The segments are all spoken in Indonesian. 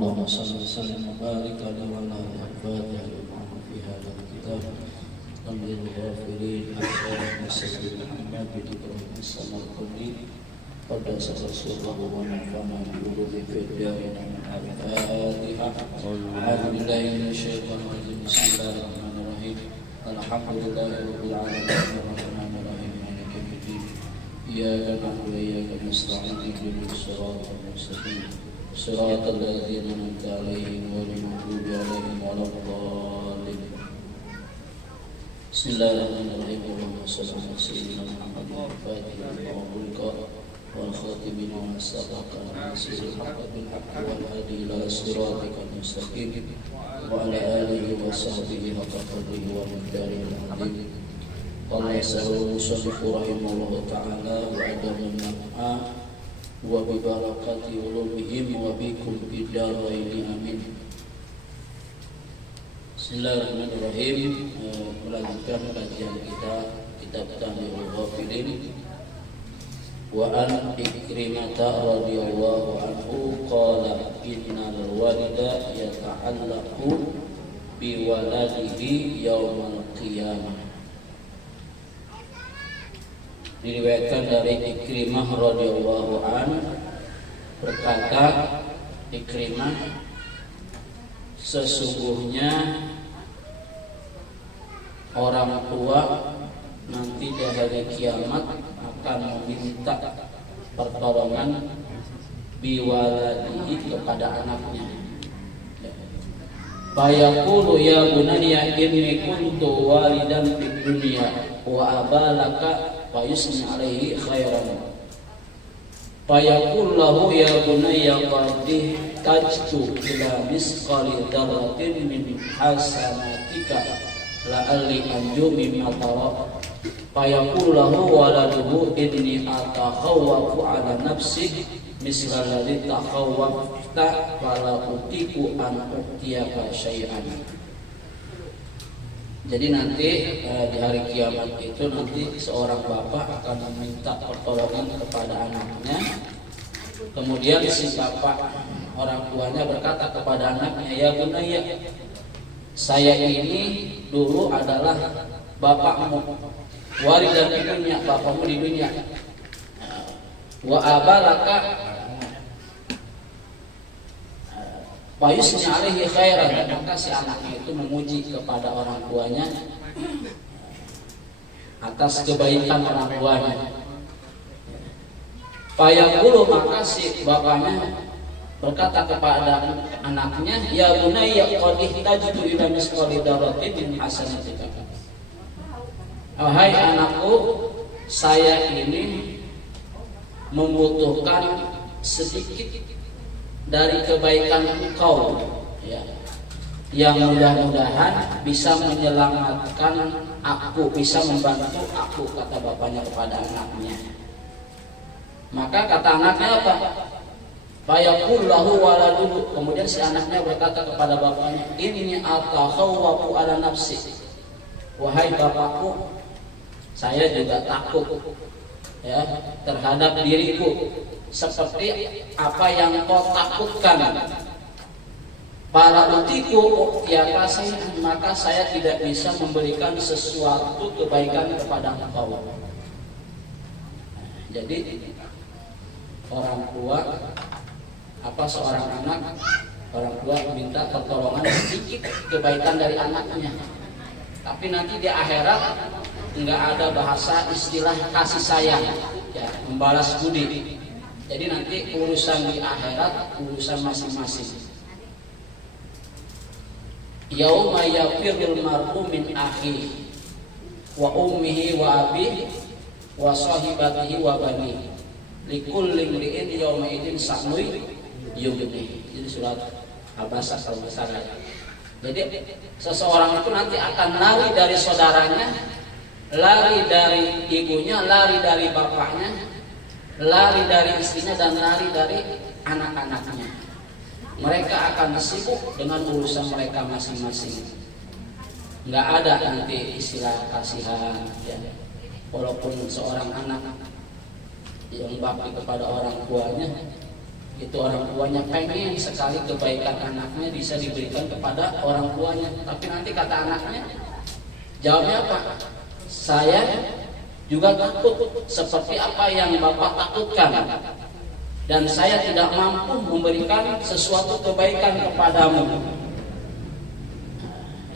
اللهم صل وسلم وبارك على وعلى الفاتحة لما في هذا الكتاب أمر الغافلين أشهد سيد محمد بذكره السماء الكلي قدس رسوله ونفعنا بعلومه في الدارين من الفاتحة أعوذ بالله من الشيطان الرجيم بسم الله الرحمن الرحيم الحمد لله رب العالمين الرحمن الرحيم مالك يوم الدين إياك نعبد وإياك نستعين اهدنا الصراط المستقيم صراط الذين أنعمت عليهم غير المغضوب عليهم ولا الضالين بسم الله الرحمن الرحيم اللهم صل على سيدنا محمد الفاتح لما أغلق والخاتم لما سبق ناصر الحق بالحق والهادي إلى صراطك المستقيم وعلى آله وصحبه حق قدره ومقداره العظيم قال يسأل المصنف رحمه الله تعالى وعدم النفع وببركات علومهم وبكم بالدارين آمين. Bismillahirrahmanirrahim. Melanjutkan kajian kita kitab Tamyi'ul Ghafilin. Wa an Ikrimah radhiyallahu anhu qala innal walida yata'allaqu bi waladihi yaumal qiyamah. Diriwayatkan dari Ikrimah radhiyallahu an berkata, Ikrimah, sesungguhnya orang tua nanti di hari kiamat akan meminta pertolongan biwaladihi kepada anaknya. Fayaqulu ya bunayya inni kuntu walidan fid dunya wa abalaka fayusni alaihi khairan. Fayaqul lahu ya bunayya qadih tajtu ila misqali dzarratin min hasanatika la'alli anju mimma tara. Fayaqul lahu waladuhu inni atakhawwafu ala nafsi misla alladhi takhawwafta wala utiku an uktiyaka syai'an. Jadi nanti di hari kiamat itu nanti seorang bapak akan meminta pertolongan kepada anaknya. Kemudian si bapak orang tuanya berkata kepada anaknya, ya bunayya, saya ini dulu adalah bapakmu, walidan di dunia, bapakmu di dunia. Wa abalaka Bayusnya alaihi khairan, maka si anaknya itu memuji kepada orang tuanya atas kebaikan orang tuanya. Fayaqulu, maka si bapaknya berkata kepada anaknya, ya bunayya qad ihtajtu ila misqali dzarratin min hasanatika. Wahai anakku, saya ini membutuhkan sedikit dari kebaikan engkau, ya, yang mudah-mudahan bisa menyelamatkan aku, bisa membantu aku, kata bapaknya kepada anaknya. Maka kata anaknya apa? Fayaqul lahu waladuhu, kemudian si anaknya berkata kepada bapaknya, inni atakhawwafu ala nafsi, wahai bapakku, saya juga takut, ya, terhadap diriku seperti apa yang kau takutkan. Para utiku tiada saya, maka saya tidak bisa memberikan sesuatu kebaikan kepada engkau. Jadi orang tua, seorang anak, orang tua minta pertolongan sedikit kebaikan dari anaknya. Tapi nanti di akhirat enggak ada bahasa istilah kasih sayang, ya, membalas budi. Jadi nanti urusan di akhirat urusan masing-masing. Yauma yafirul mar'u min akhihi wa ummihi wa abihi wa sahibatihi wa banihi likulli imri'in yauma idzin sa'nui yughni. Jadi surat Abasa kalau nggak salah. Jadi seseorang itu nanti akan lari dari saudaranya, lari dari ibunya, lari dari bapaknya, lari dari istrinya, dan lari dari anak-anaknya. Mereka akan sibuk dengan urusan mereka masing-masing. Nggak ada nanti istilah kasihan, ya. Walaupun seorang anak yang bakti kepada orang tuanya, itu orang tuanya pengen sekali kebaikan anaknya bisa diberikan kepada orang tuanya, tapi nanti kata anaknya, jawabnya apa? Saya juga takut seperti apa yang Bapak takutkan, dan saya tidak mampu memberikan sesuatu kebaikan kepadamu.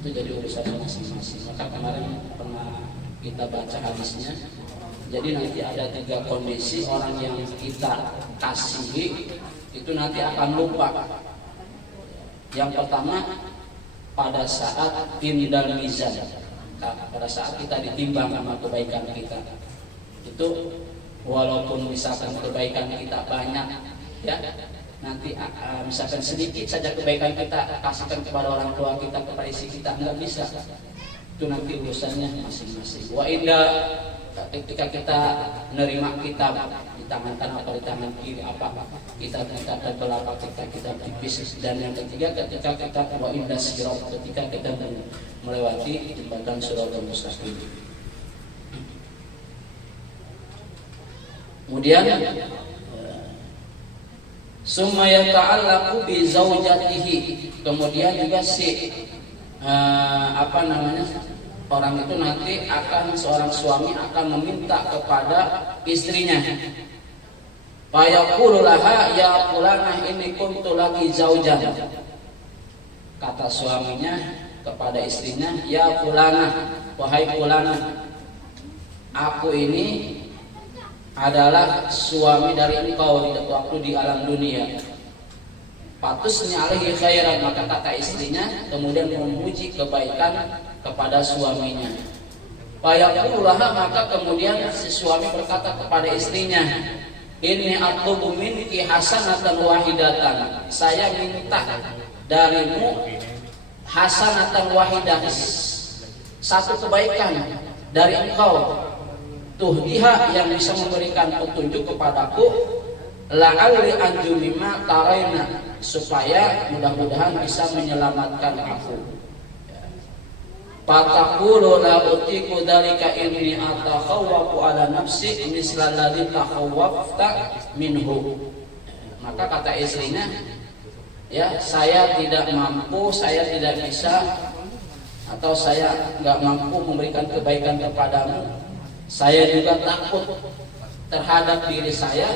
Itu jadi urusan masing-masing. Maka kemarin pernah kita baca hadisnya. Jadi nanti ada 3 kondisi orang yang kita kasihi itu nanti akan lupa. Yang pertama, pada saat indal mizan, pada saat kita ditimbang sama kebaikan kita, itu walaupun misalkan kebaikan kita banyak, ya nanti misalkan sedikit saja kebaikan kita kasihkan kepada orang tua kita, kepada istri kita, nggak bisa. Itu nanti urusannya masing-masing. Wa indah, ketika kita menerima kitab di tangan kanan atau di tangan kiri, apa kita terbelah, kita tipis. Dan yang ketiga, ketika kita wa indah sirat, ketika kita melewati jembatan Shiratal Mustaqim. Kemudian summa yata'allaqu bi zaujatihi, kemudian juga orang itu nanti seorang suami akan meminta kepada istrinya, fayaqulu laha ya fulanah inni kuntu laki zaujan. Kata suaminya kepada istrinya, ya fulanah, wahai fulanah, aku ini adalah suami dari engkau di waktu di alam dunia. Patusnya alaihi khairan, maka kata istrinya kemudian memuji kebaikan kepada suaminya. Fayaqululaha, maka kemudian si suami berkata kepada istrinya, inni atlubu minki hasanatan wahidatan, saya minta darimu hasanatan wahidah, satu kebaikan dari engkau, tuhdiha, yang bisa memberikan petunjuk kepadaku, la'alli anju mimma taraina, supaya mudah-mudahan bisa menyelamatkan aku. Fataqulu la utiku dzalika inni atakhawwafu ala nafsi misla alladzi takhawwafta minhu. Maka kata istrinya, ya saya tidak mampu, saya tidak bisa, atau saya nggak mampu memberikan kebaikan kepadamu. Saya juga takut terhadap diri saya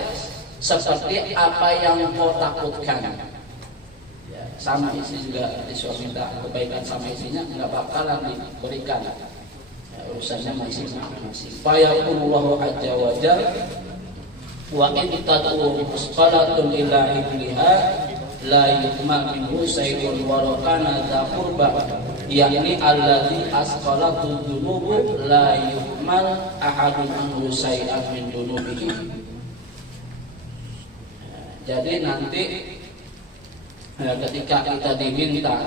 seperti apa yang kau takutkan. Ya, sama istri juga, suami minta kebaikan sama istrinya, nggak bakalan diberikan. Ya, urusannya masing-masing. Fayaqulullahu azza wa jalla, wa in tad'u musqalatun ila ibliha la yuqma minhu shay'un walau kana dza qurba, yakni alladzi asqalatu dzunubu la yuqmal ahadun anhu shay'an min dunubihi. Jadi nanti ketika kita diminta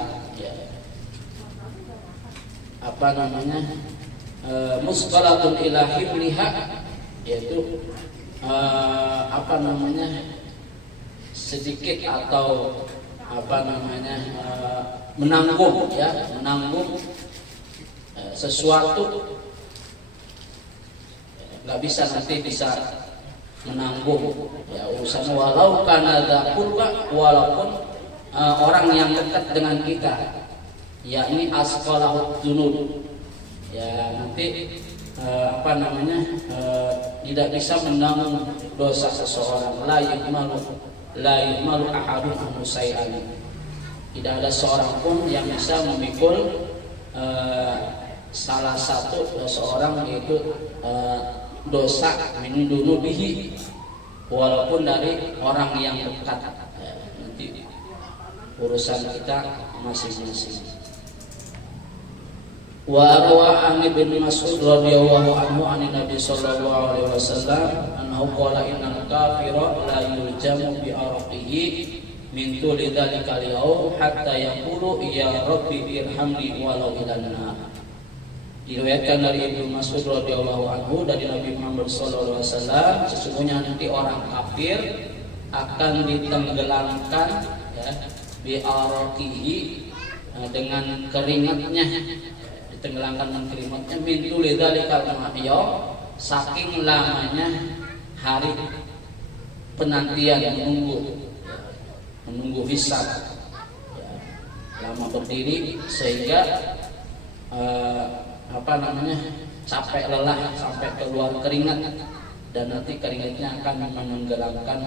musqalatun ila hibliha, yaitu sedikit atau menanggung sesuatu, nggak bisa nanti bisa menanggung ya urusan, walau kana dza qurba, walaupun orang yang dekat dengan kita, yakni asqalahu dzunub, ya nanti tidak bisa menanggung dosa seseorang. La yu'malu ahadun anhu shay'an, tidak ada seorang pun yang bisa memikul salah satu seorang, yaitu dosa min dunubihi, walaupun dari orang yang dekat. Nanti urusan kita masing-masing. Wa rawa an ibn Mas'ud radhiyallahu anhu an Nabi sallallahu alaihi wasallam annahu qala innal kafira la yuljamu bi araqihi min tuli dzalika al-yawm hatta yaqulu ya rabbi irhamni walau ilan nar. Diriwayatkan dari Ibnu Mas'ud radhiyallahu anhu dari Nabi Muhammad sallallahu alaihi wasallam, sesungguhnya nanti orang kafir akan ditenggelamkan ya, bi araqihi, dengan keringatnya, ditenggelamkan dengan keringatnya, min tuli dzalikal mahya, saking lamanya hari penantian menunggu, menunggu hisab, ya, lama berdiri sehingga capek lelah sampai keluar keringat, dan nanti keringatnya akan menenggelamkan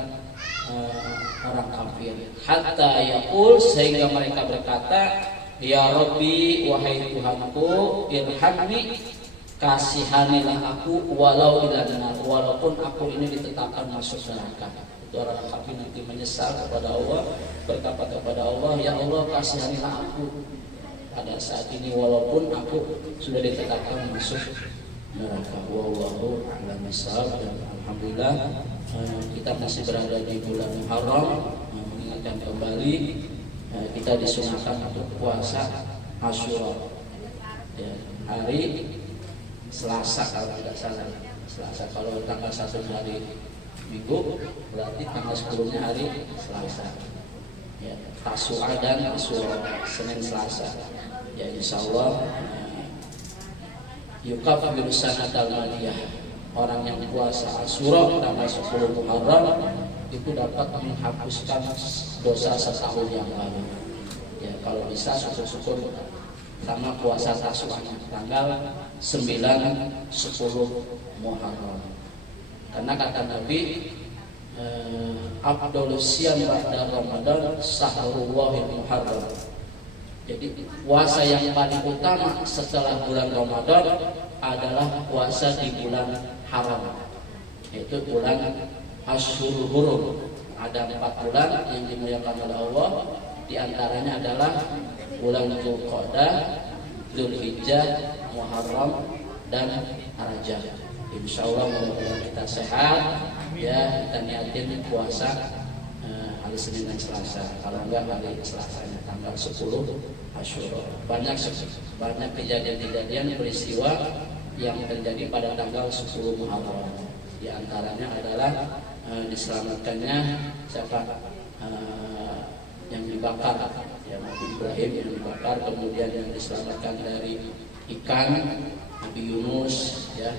orang kafir. Hatta yaqul, sehingga mereka berkata, ya Rabbi, wahai Tuhanku, irhamni, kasihanilah aku walau ilanar, walaupun aku ini ditetapkan masuk neraka. Itu orang kafir nanti menyesal kepada Allah, berkata kepada Allah, ya Allah, kasihanilah aku pada saat ini walaupun aku sudah ditetapkan masuk neraka. Wallahu a'lam bishawab. Dan alhamdulillah kita masih berada di bulan Muharram. Mengingatkan kembali, kita disunahkan untuk puasa Asyura, ya, hari Selasa kalau tidak salah. Selasa, kalau tanggal 1 hari Minggu, berarti tanggal 10-nya hari Selasa. Ya, Tasu'a dan Asyura, Senin Selasa. Ya, insyaallah yukafiru sanatal madiyah. Orang yang puasa Asyura tanggal 10 Muharram itu dapat menghapuskan dosa setahun yang lalu. Ya, kalau bisa syukur-syukur sama puasa Tasu'anya tanggal 9, 10 Muharram. Karena kata Nabi, afdhalus siyam ba'da Ramadan sahrullahil Muharram. Jadi puasa yang paling utama setelah bulan Ramadan adalah puasa di bulan haram, yaitu bulan Asyhurul Hurum. Ada 4 bulan yang dimuliakan oleh Allah, di antaranya adalah bulan Dzulqa'dah, Dzulhijjah, Muharram, dan Rajab. Insyaallah mudah-mudahan kita sehat, ya, kita niatin puasa hari Senin dan Selasa. Kalau enggak hari Selasanya tanggal 10 Asyura. Banyak kejadian-kejadian peristiwa yang terjadi pada tanggal 10 Muharram. Di antaranya adalah diselamatkannya siapa yang dibakar, ya, Nabi Ibrahim yang dibakar, kemudian yang diselamatkan dari ikan Nabi Yunus, ya,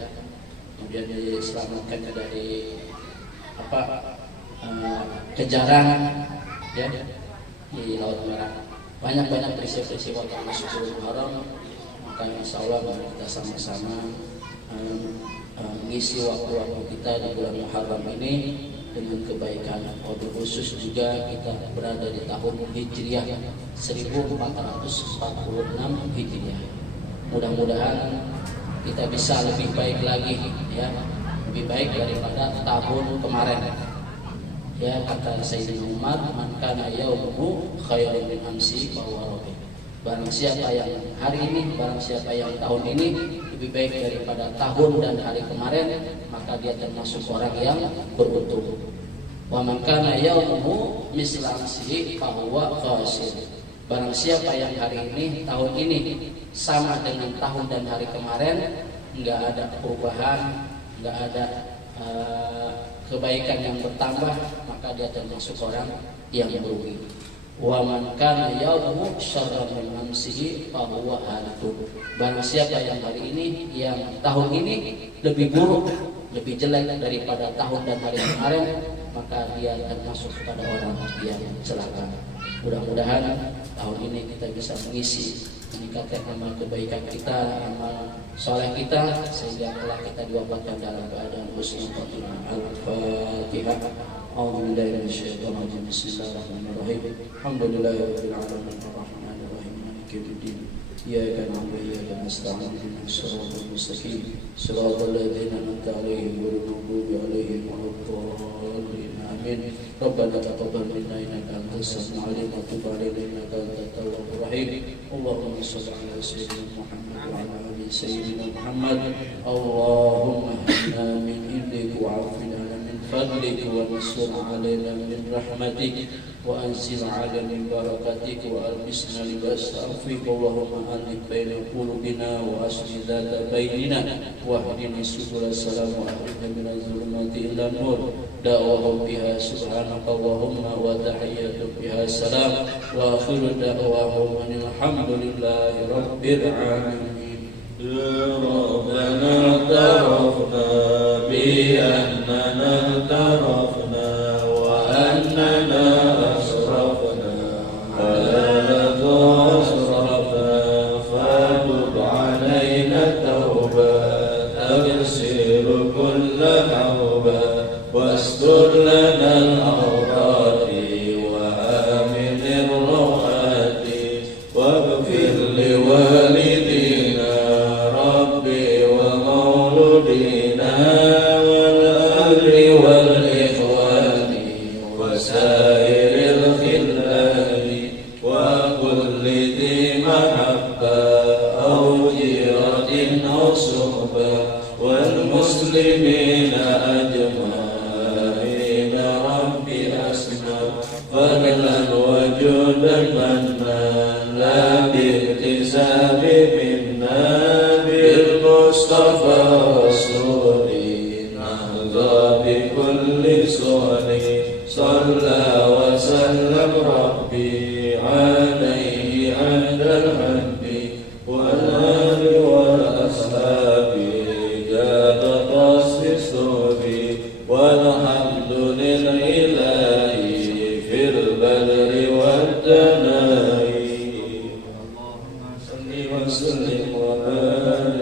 kemudian diselamatkan dari kejaran, ya, di Laut Merah. Banyak peristiwa tanggal 10 Muharram. Maka insyaallah kita sama-sama mengisi waktu-waktu kita di bulan Muharram ini dengan kebaikan. Wabil khusus juga kita berada di tahun Hijriah 1446 Hijriah. Mudah-mudahan kita bisa lebih baik lagi, ya, lebih baik daripada tahun kemarin. Ya, kata Sayyidina Umar, man kana yaumuhu khairun min amsi fa huwa rabbi. Barang siapa yang hari ini, barang siapa yang tahun ini lebih baik daripada tahun dan hari kemarin, maka dia termasuk orang yang beruntung. Wa man kana yaumuhu misla amsihi fa huwa khasir. Barang siapa yang hari ini, tahun ini sama dengan tahun dan hari kemarin, enggak ada perubahan, enggak ada kebaikan yang bertambah, maka dia termasuk orang yang merugi. Wa man kana yaumuhu syarran min amsihi fa huwa halikun. Barang siapa yang hari ini, yang tahun ini lebih buruk, lebih jelek daripada tahun dan hari kemarin, maka dia termasuk pada orang yang celaka. Mudah-mudahan tahun ini kita bisa mengisi, meningkatkan amal kebaikan kita, amal soleh kita, sehingga telah kita diwafatkan dalam keadaan husnul khotimah. Al-Fatihah. A'udzubillahi minasyaitonir rajim. Bismillahirrahmanirrahim. Alhamdulillahirabbil alamin arrahmanir rahim maliki yaumiddin. Iyyaka na'budu wa iyyaka nasta'in. Ihdinas siratal mustaqim. Siratal ladzina an'amta 'alaihim ghairil maghdubi 'alaihim waladdallin. Amin. Rabbana taqabbal minna innaka antas samiul 'alim wa tub 'alaina innaka antat tawwabur rahim. Allahumma shalli 'ala sayyidina Muhammad wa 'ala ali sayyidina Muhammad. Allahumma inna min indika wa'afina فضلك وانصر علينا من رحمتك وأنزل علينا من بركتك وألبسنا لباس عفوك. اللهم ألف بين قلوبنا وأصلح ذات بيننا واهدنا سبل السلام وأخرجنا من الظلمات إلى النور. دعواهم بها سبحانك اللهم وتحياتهم بها سلام وآخر دعواهم أن الحمد لله رب العالمين. ربنا اعترفنا بأننا اعترفنا وأننا أسرفنا بالمنان لا باكتساب منا بالمصطفى رسولي نهضى بكل سؤالي صلى وسلم ربي عليه عند الحب والآل والأصحاب جاد تصفي والحمد لله في البدر والدناء اللهم صل وسلم وبارك